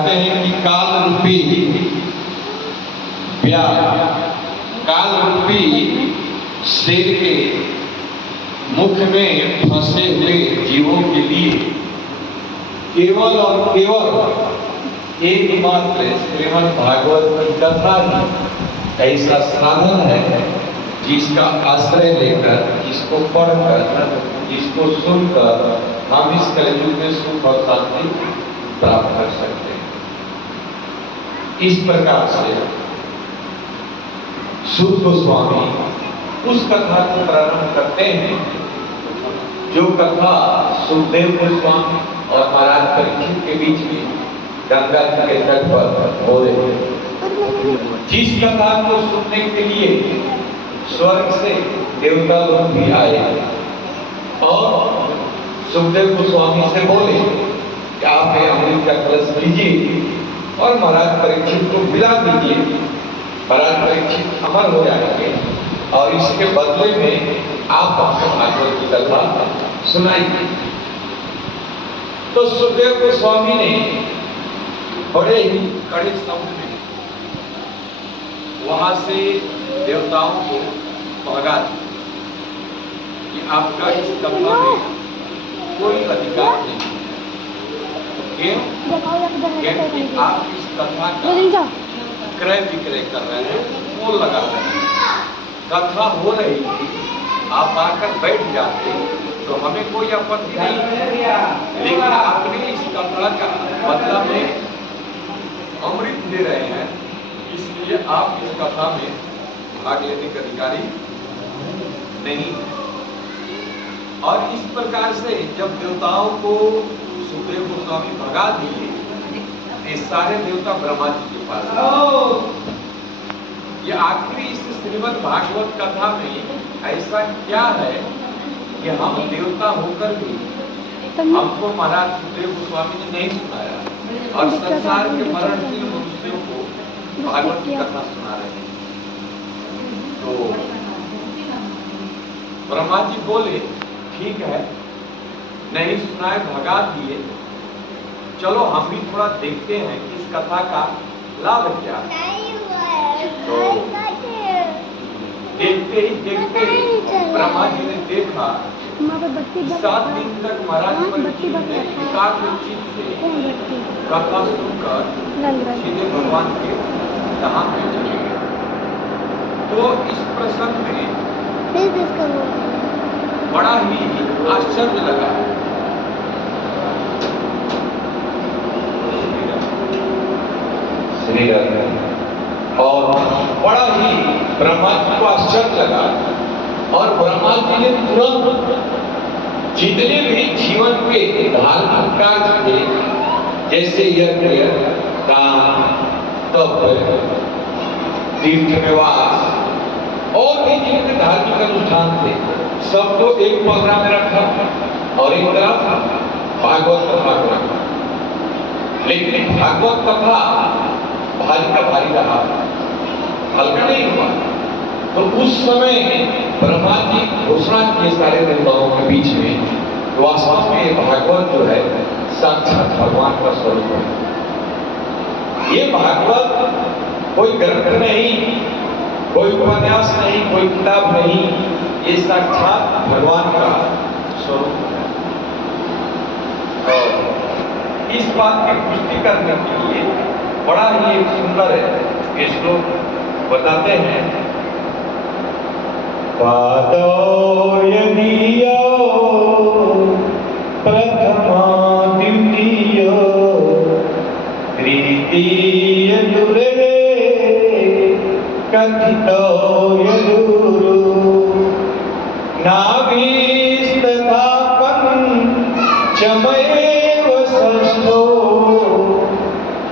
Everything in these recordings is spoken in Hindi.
कहते हैं कि काल रूपी काल रूपी शेर के मुख में फंसे हुए जीवों के लिए केवल और केवल एकमात्र श्रीमद् भागवत की कथा ही ऐसा साधन है जिसका आश्रय लेकर, जिसको पढ़कर, जिसको सुनकर हम इस कलयुग में सुख और शांति प्राप्त कर सकते हैं। इस प्रकार से सुध गोस्वामी उस कथा को प्रारंभ करते हैं जो कथा सुखदेव गोस्वामी और महाराज परीक्षित के बीच में गंगा जी के तट पर हो रहे हैं। जिस कथा को सुनने के लिए स्वर्ग से देवता लोग भी आए और सुखदेव गोस्वामी से बोले कि आप अमृत का कलश लीजिए और महाराज परीक्षित को पिला दीजिए, महाराज परीक्षित अमर हो जाएंगे और इसके बदले में आप अपने भागवत की कथा सुनाइए। तो सुखदेव गोस्वामी ने बड़े ही कड़े शब्द में वहां से देवताओं को भगा दिया कि आपका इस कथा में कोई अधिकार नहीं। क्योंकि आप इस कथा का क्रय विक्रय कर रहे हैं, मोल लगा रहे हैं। कथा हो रही थी, आप आकर बैठ जाते तो हमें कोई आपत्ति नहीं, लेकिन आपने इस कथा का बदला में अमृत दे रहे हैं, इसलिए आप इस कथा में भाग लेने के अधिकारी नहीं। और इस प्रकार से जब देवताओं को सुखदेव गोस्वामी भगा दिए, ये सारे देवता ब्रह्मा जी के पास। ये आखिरी इस श्रीमद् भागवत कथा में ऐसा क्या है कि हम देवता होकर भी हमको महाराज सुखदेव गोस्वामी ने नहीं सुनाया और संसार के मरणशील मनुष्यों को भागवत की कथा सुना रहे हैं। तो ब्रह्मा जी बोले ठीक है, नहीं सुनाए, भगा दिए, चलो हम भी थोड़ा देखते हैं कि इस कथा का लाभ क्या है। तो देखते ही ब्रह्मा जी ने देखा 7 दिन तक महाराज परीक्षित ने एकाग्रचित्त से कथा सुनकर सीधे भगवान के धाम में चले गए। तो इस प्रसंग में बड़ा ही आश्चर्य लगा। और बड़ा ही ब्रह्मा जी को आश्चर्य लगा और ब्रह्मा जी ने तुरंत जितने भी जीवन के धार्मिक कार्य थे, जैसे यज्ञ, दान, तप, तीर्थ निवास और भी जितने धार्मिक अनुष्ठान थे, सबको एक पलड़ा में रखा और एक तरफ भागवत कथा को रखा। लेकिन भागवत कथा भारी का भारी रहा, हल्का नहीं हुआ। तो उस समय ब्रह्मा जी घोषणा किए सारे देवताओं के बीच में, वास्तव में भागवत जो है साक्षात भगवान का स्वरूप है। ये भागवत कोई ग्रंथ नहीं, कोई उपन्यास नहीं, कोई किताब नहीं, ये साक्षात भगवान का स्वरूप है। और इस बात की पुष्टि करने के लिए बड़ा ही एक सुंदर है श्लोक बताते हैं। पादो यदीयो प्रथमा द्वितीयो तृतीय दुर्गे कथितो यदुरु नाभिस्तथा पंचमैव षष्ठो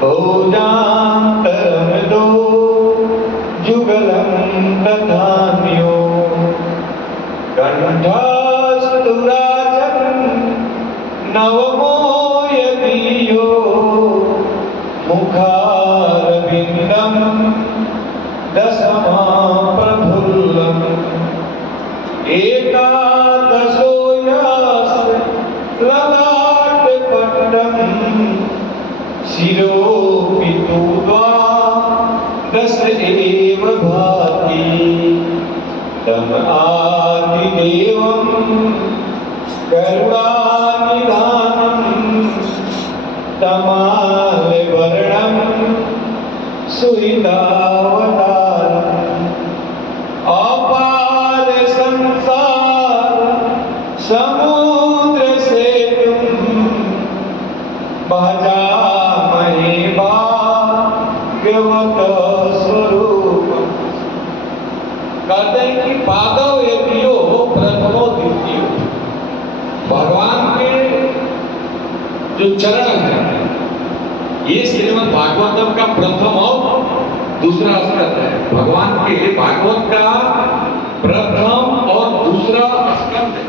भोजान्तरं दो जुगलं तथान्यो कंठस्तु राजन् नवमो यदीयो मुखारविन्दं दशमा प्रफुल्लम् एकादशो यस्य ललाटपट्टं शिरो आदिदेवं करुणानिधानं तमालवर्णं सुहृदावतारम् अपार संसार समुद्र सेतुं भजामहे भागवत स्वरूपम्। कहते हैं कि भागव यज्ञो प्रथमो द्वितीयो, भगवान के जो चरण है ये श्रीमद् भागवतम का प्रथम और दूसरा स्कंद है। भगवान के भागवत का प्रथम और दूसरा स्कंद है।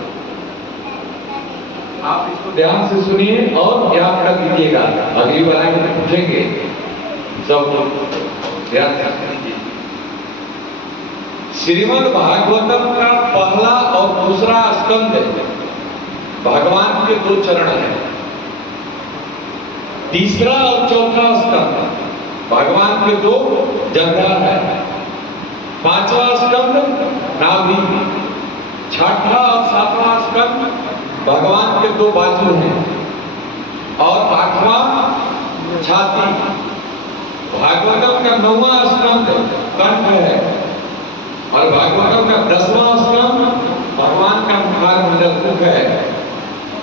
आप इसको ध्यान से सुनिए और याद कर लीजिएगा, अगली बार आगे पूछेंगे सब लोग ध्यान से सुनिए। श्रीमद् भागवतम का पहला और दूसरा स्कंद भगवान के दो चरण हैं। तीसरा और चौथा स्कंद भगवान के दो जंघा है। पांचवा स्कंद नाभि, छठा और सातवां स्कंद भगवान के दो बाजू हैं और आठवां छाती। भागवतम का 9वां स्कंद कंठ है और भागवतम का 10वां स्कंद भगवान का मुखारविंद मुख है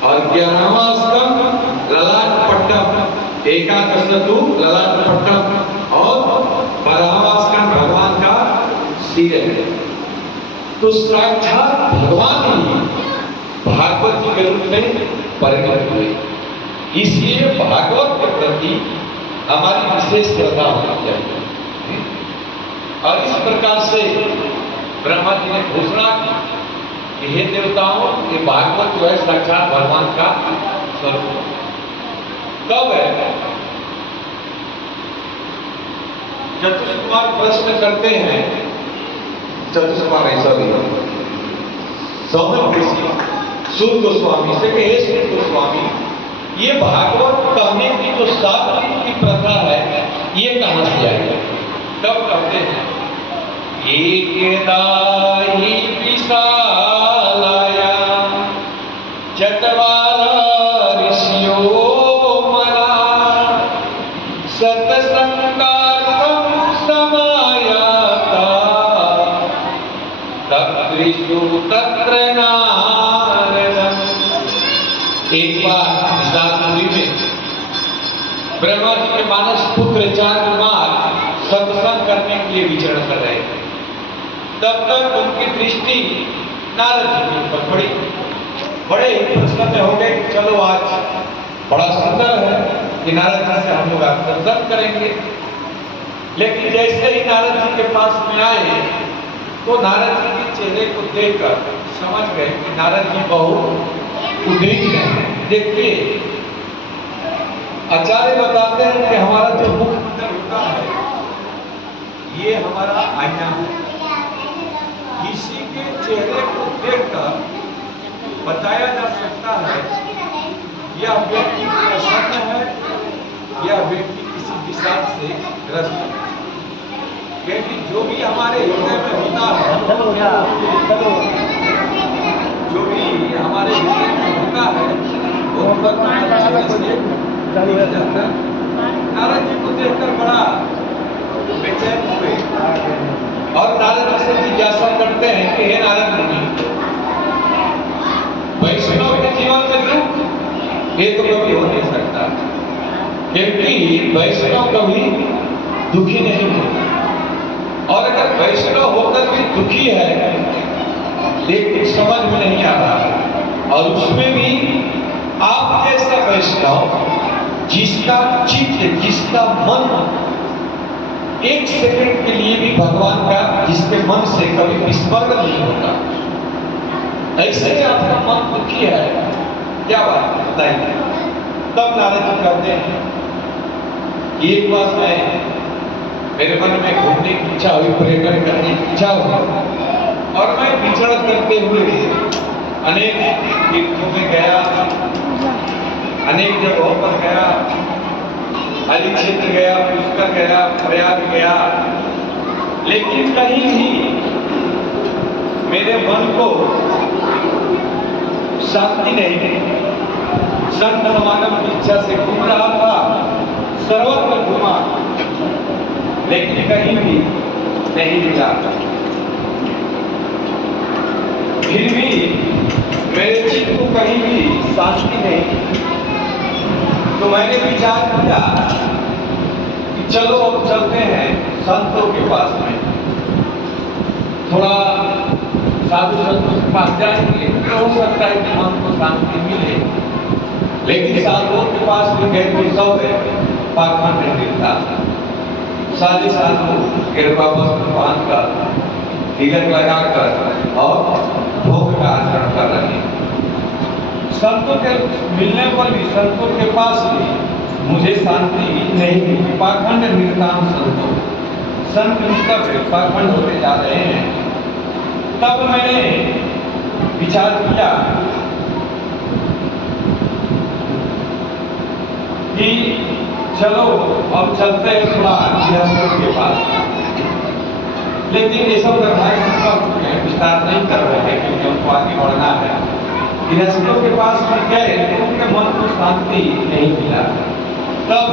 और 11वां स्कंद ललाट पट्टम, एकादशतु ललाट पट्टम और 12वां स्कंद भगवान का सिर है। तो साक्षात भगवान ही भागवत जी के रूप में परिणत हुए। इसलिए भागवत के प्रति हमारी विशेष श्रद्धा होनी चाहिए। और इस प्रकार से ब्रह्मा जी ने घोषणा की कि हे देवताओं, ये भागवत जो है साक्षात भगवान का स्वरूप कब है? चतुष्कुमार प्रश्न करते हैं, चतुष्कुमार ऐसा भी सौनक ऋषि सूत गोस्वामी से कि हे सूत गोस्वामी, ये भागवत कहने की जो शास्त्र की प्रथा है ये कहां से आई? तब कहते हैं एकदाहि विशालाया चत्वारा ऋषियो मना सत्संगार्थं समायाता तत्रिषु तत्र नारदम्। एक बार विशालपुरी में ब्रह्मा जी के मानस पुत्र चांद्रमाल सत्संग करने के लिए विचरण कर रहे थे। तब तक उनकी दृष्टि नारद जी के ऊपर पड़ी। बड़े ही प्रसन्न हो गए कि चलो आज बड़ा सुंदर है कि नारद जी से हम लोग आज सत्संग करेंगे। लेकिन जैसे ही नारद जी के पास में आए तो नारद जी के चेहरे को देखकर समझ गए कि नारद जी बहुत उद्विग्न हैं। देखिए, आचार्य बताते हैं कि हमारा जो मुख अंदर होता है ये हमारा आईना है। किसी के चेहरे को देखकर बताया जा सकता है यह व्यक्ति प्रसन्न है, यह व्यक्ति किसी विषाद से ग्रस्त है। क्योंकि जो भी हमारे हृदय में होता है, जो भी हमारे हृदय में होता है वो चेहरे से दिख जाता है। नारद जी को देखकर बड़ा बेचैन हुए और नारद जी से जिज्ञासा करते हैं कि हे नारद मुनि, वैष्णव के जीवन में दुख ये तो कभी हो नहीं सकता, क्योंकि वैष्णव कभी दुखी नहीं होता। और अगर वैष्णव होकर भी दुखी है लेकिन समझ में नहीं आ रहा, और उसमें भी आप जैसा वैष्णव जिसका चित्त, जिसका मन एक सेकंड के लिए भी भगवान का, जिसके मन से कभी विस्मरण नहीं होता, ऐसे आपका मन दुखी है, क्या बात बताइए? तब नारद जी कहते हैं एक बार मेरे मन में घूमने की इच्छा हुई, पर्यटन करने की इच्छा हुई और मैं विचरण करते हुए अनेक तीर्थों में गया, अनेक जगहों पर गया, हरि क्षेत्र गया, पुष्कर गया, प्रयाग गया, लेकिन कहीं भी मेरे मन को शांति नहीं, संत समागम की इच्छा से घूम रहा था, सर्वत्र घूमा, लेकिन कहीं भी नहीं मिला। फिर भी मेरे चित्त को कहीं भी शांति नहीं। तो मैंने विचार किया कि चलो अब चलते हैं संतों के पास में, थोड़ा साधु संतों के पास जाएंगे तो हो सकता है कि मन को शांति मिले। लेकिन साधुओं के पास में गए तो सब पाखंड नहीं मिलता। सारे साधु कृपा वस्त्र बांधकर, तिलक लगाकर और भोग का आचरण कर रहे हैं। संतों के मिलने पर भी, संतों के पास भी मुझे शांति नहीं मिली। पाखंड निर्ताम संतों, संत निष्ठा पाखंड होते जा रहे हैं। तब मैंने विचार किया कि चलो अब चलते हैं थोड़ा गृहस्थों के पास। लेकिन ये सब विस्तार नहीं कर रहे हैं क्योंकि उनको आगे बढ़ना है। गृहस्थों के पास में गए तो उनके मन को शांति नहीं मिला। तब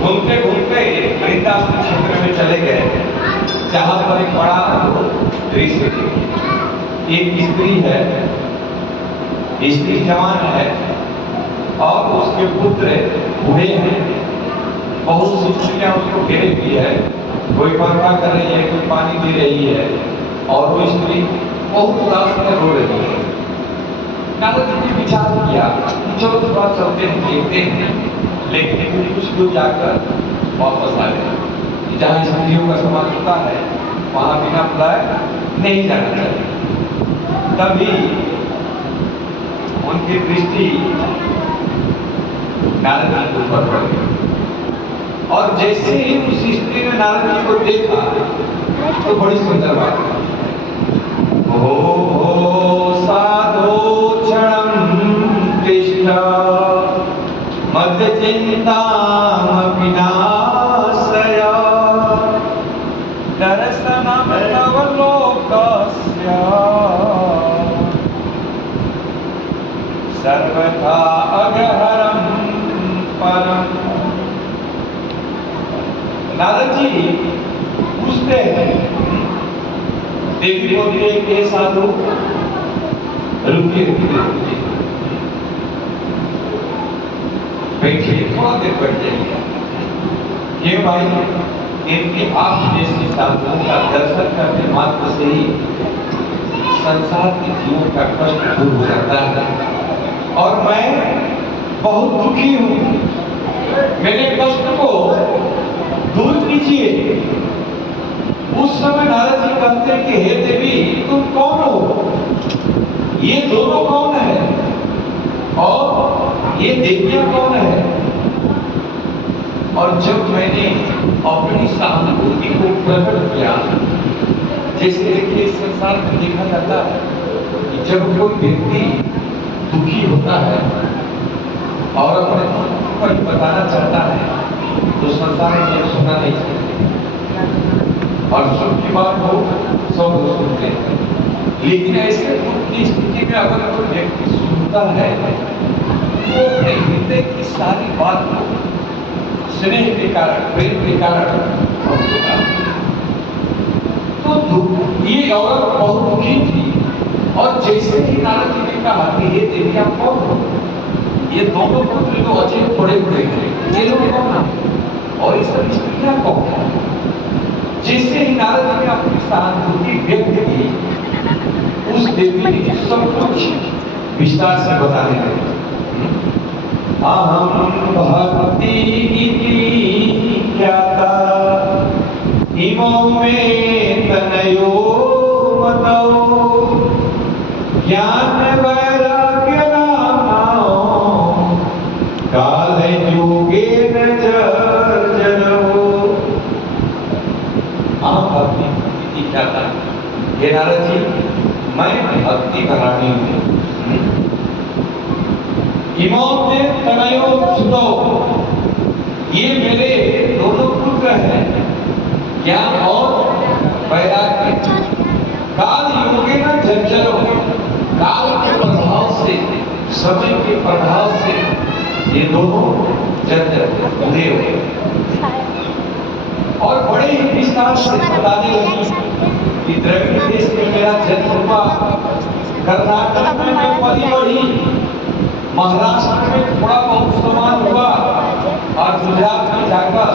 घूमते घूमते वृंदावन क्षेत्र में चले गए, जहां पर एक बड़ा दृश्य, एक स्त्री है, स्त्री जवान है और उसके पुत्र बूढ़े हैं। बहुत सी स्त्रियां उसको घेरे हुई है, कोई परवा कर रही है, कोई पानी दे रही है और वो स्त्री बहुत उदास में रो रही है। नारद जी ने विचार किया कि चलो थोड़ा चलते हैं, देखते हैं। लेकिन कुछ दूर जाकर वापस आ गए। जहाँ स्त्रियों का समाज होता है वहां बिना बुलाए नहीं जाना चाहिए। तभी उनकी दृष्टि नारद जी के ऊपर पड़ गई और जैसे ही उस स्त्री ने नारद जी को देखा तो बड़ी सुंदर बात है। ओ साधो क्षणं तिष्ठ मद चिन्तां विनाशय दर्शनं तव लोकस्य सर्वथा अगहरं परम्। नारद जी पूछते हैं देवी बोलती है कि साधु रुकिए, बैठिए, थोड़ा देर बैठ जाइए। ये भाई इनके आप जैसे साधुओं का दर्शन करने मात्र से ही संसार के जीवन का कष्ट दूर हो जाता है और मैं बहुत दुखी हूँ, मेरे कष्ट को दूर कीजिए। उस समय नारद जी कहते हैं कि हे देवी तुम कौन हो, ये दोनों कौन है और ये देवियां कौन है। और जब मैंने अपनी सहानुभूति को प्रकट किया, जैसे देखिए इस संसार में देखा जाता है कि जब कोई व्यक्ति दुखी होता है और अपने दुख को बताना चाहता है तो संसार में ये सुनना नहीं चाहिए और सुख की बात हो सब लोग सुनते हैं। लेकिन ऐसे दुख की स्थिति में अगर कोई व्यक्ति सुनता है वो अपने हृदय की सारी बात को स्नेह के कारण, प्रेम के कारण तो दुख, ये औरत बहुत दुखी थी और जैसे ही नारद जी ने कहा कि ये देवी आप कौन हो, ये दोनों पुत्र जो अचेत बड़े बड़े थे, ये लोग कौन है और इस स्त्रियां कौन है। जैसे ही नारद जी ने अपनी सहानुभूति व्यक्त की, उस देवी ने सब कुछ विस्तार से बताने लगे। अहम भक्ति इति ख्याता इमो में तनयो मतौ ज्ञान वैराग्य नामो काल युगे न जर्जरो। अहम भक्ति इति ख्याता, हे नारद जी मैं भक्ति करानी हूँ। इमाम ने तनयो सुनो, ये मेरे दोनों पुत्र हैं, ज्ञान और वैराग्य। काल युगे न जंजलो, काल के प्रभाव से, समय के प्रभाव से ये दोनों जंजल बूढ़े हो गए और बड़े ही विस्तार से बताने लगी कि द्रविड़ देश में मेरा जन्म हुआ, कर्नाटक में मैं पली बढ़ी, महाराष्ट्र में थोड़ा बहुत सम्मान हुआ और गुजरात में जाकर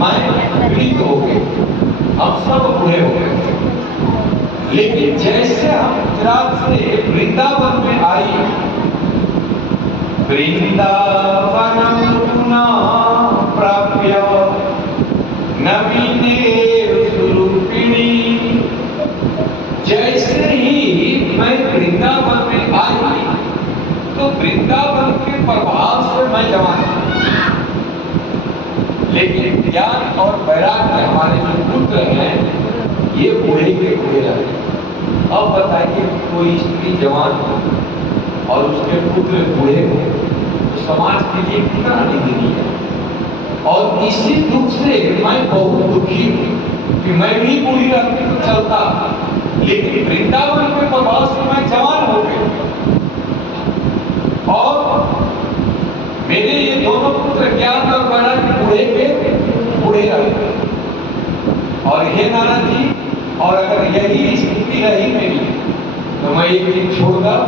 मैं पीड़ित हो गए, हम सब बूढ़े हो गए। लेकिन जैसे हम गुजरात से वृंदावन में आई, वृंदावनम पुनः प्राप्य नवीने स्वरूपिणी, जैसे ही मैं वृंदावन में आई तो वृंदावन के प्रभाव से मैं जवान, लेकिन ज्ञान और वैराग्य हमारे जो पुत्र हैं ये बूढ़े के बूढ़े रहे। अब बताइए कोई स्त्री जवान हो और उसके पुत्र बूढ़े हो तो समाज के लिए कितना निंदनीय है। और इसी दुख से मैं बहुत दुखी हूँ कि मैं भी बूढ़ी रहती तो चलता, लेकिन वृंदावन के प्रभाव से मैं जवान हो गई और मेरे ये दोनों पुत्र ज्ञान और वैराग्य बूढ़े के बूढ़े रहे। और हे नारद जी, और अगर यही स्थिति रही मेरी तो मैं एक दिन छोड़कर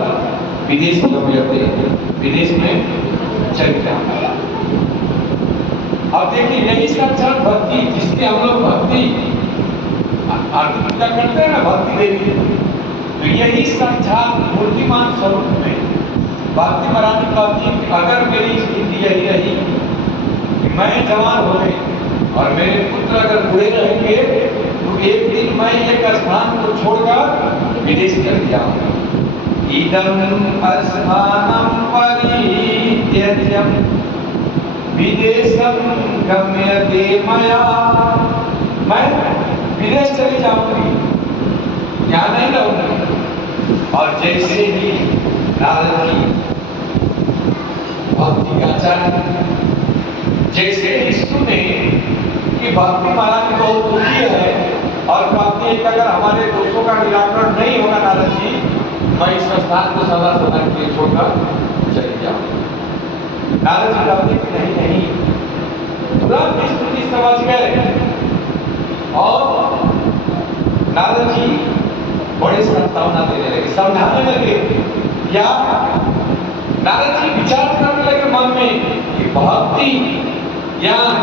विदेश विदेश में चल जाऊंगा। अब देखिए यही साक्षात भक्ति, जिसके हम लोग भक्ति आरती पूजा करते हैं ना, भक्ति देवी, तो यही साक्षात मूर्तिमान स्वरूप में भक्ति महारानी कहती है कि अगर मेरी स्थिति यही रही कि मैं जवान हो गई और मेरे पुत्र अगर बूढ़े रहेंगे तो एक दिन मैं एक स्थान को छोड़कर विदेश चल जाऊंगा। इदं स्थानं परित्यज्य विदेशं गम्यते मया, मैं विदेश चली जाऊंगी, यहाँ नहीं रहूंगी। और जैसे ही नारद जी भक्ति का आचार्य जैसे ही सुने कि भक्ति महाराज बहुत दुखी है और कहते हैं कि अगर हमारे दोषों का निराकरण नहीं होगा नारद जी, मैं इस संस्थान को सदा सदा के लिए छोड़कर चली जाऊंगा। नारद जी कहते कि नहीं नहीं, तुरंत स्थिति समझ गए और नारद जी बड़े सांत्वना देने लगे, समझाने लगे। क्या नारद जी विचार करने लगे मन में कि भक्ति, ज्ञान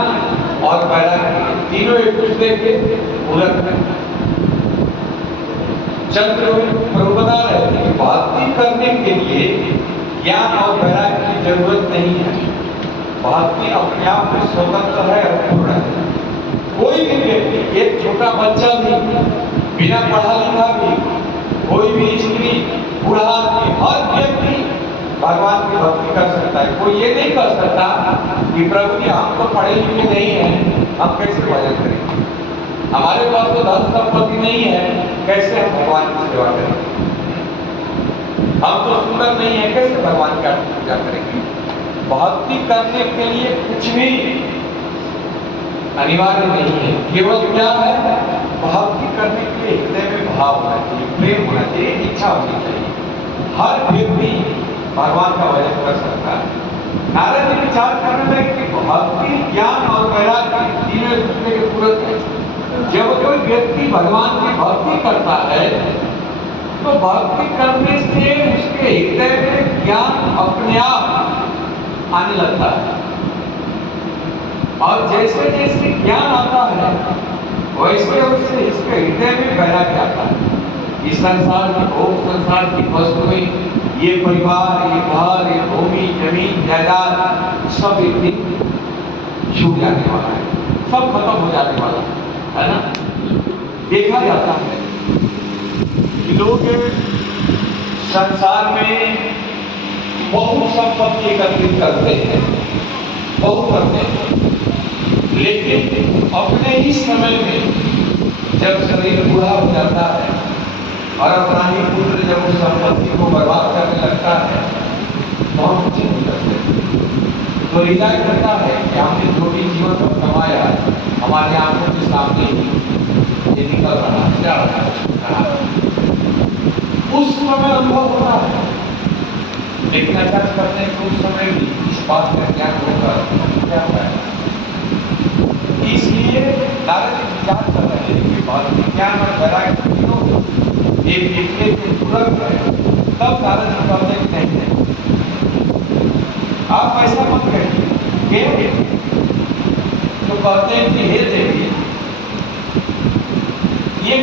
और वैराग्य तीनों एक दूसरे के पूरक हैं। चंद्र प्रभु बता रहे थे कि भक्ति करने के लिए ज्ञान और वैराग्य की जरूरत नहीं है। भक्ति अपने आप में स्वतंत्र है और पूर्ण है। कोई भी व्यक्ति, एक छोटा बच्चा भी, बिना पढ़ा लिखा भी, कोई भी स्त्री, बूढ़ा आदमी, हर व्यक्ति भगवान की भक्ति कर सकता है। कोई ये नहीं कर सकता कि प्रभु जी हम तो पढ़े लिखे नहीं हैं, हम कैसे भजन करेंगे, हमारे पास तो धन संपत्ति नहीं है, कैसे हम भगवान की सेवा करेंगे, हम तो सुंदर नहीं है, कैसे भगवान की पूजा करेंगे। भक्ति करने के लिए कुछ भी अनिवार्य नहीं है, केवल क्या है, भक्ति करने के लिए हृदय में भाव होना चाहिए, प्रेम होना चाहिए, इच्छा होनी चाहिए। हर व्यक्ति भगवान का भजन कर सकता है। नारद जी विचार करने लगे कि भक्ति, ज्ञान और वैराग्य तीनों दूसरे के पूरक हैं। जब कोई व्यक्ति भगवान की भक्ति करता है तो भक्ति करने से उसके हृदय में ज्ञान अपने आप आने लगता है और जैसे जैसे ज्ञान आता है वैसे वैसे इसके हृदय में वैराग्य आता है। इस संसार की भोग, संसार की वस्तुएं, ये परिवार, ये घर, ये भूमि, जमीन, जायदाद सब एक दिन छूट जाने वाला है, सब खत्म हो जाने वाला है ना। देखा जाता है कि लोग संसार में बहुत संपत्ति एकत्रित करते हैं, बहुत करते हैं, लेकिन अपने ही समय में जब शरीर बूढ़ा हो जाता है और अपना ही पुत्र जब उस संपत्ति को बर्बाद करने लगता है तो हम कुछ नहीं करते। तो रियलाइज होता है कि हमने जो भी जीवन को कमाया हमारे आंखों के सामने ही ये निकल रहा है, क्या रहा है। उस समय अनुभव होता है, लेकिन अगर करते हैं तो उस समय भी इस बात का ज्ञान होगा क्या है। इसलिए नारद जी विचार कर रहे हैं कि बहुत विज्ञान और वैराग्य एक दूसरे के पूरक है, तब नारद जी कहते हैं नहीं, आप ऐसा मत कहिए। तो कहते हैं कि हे देव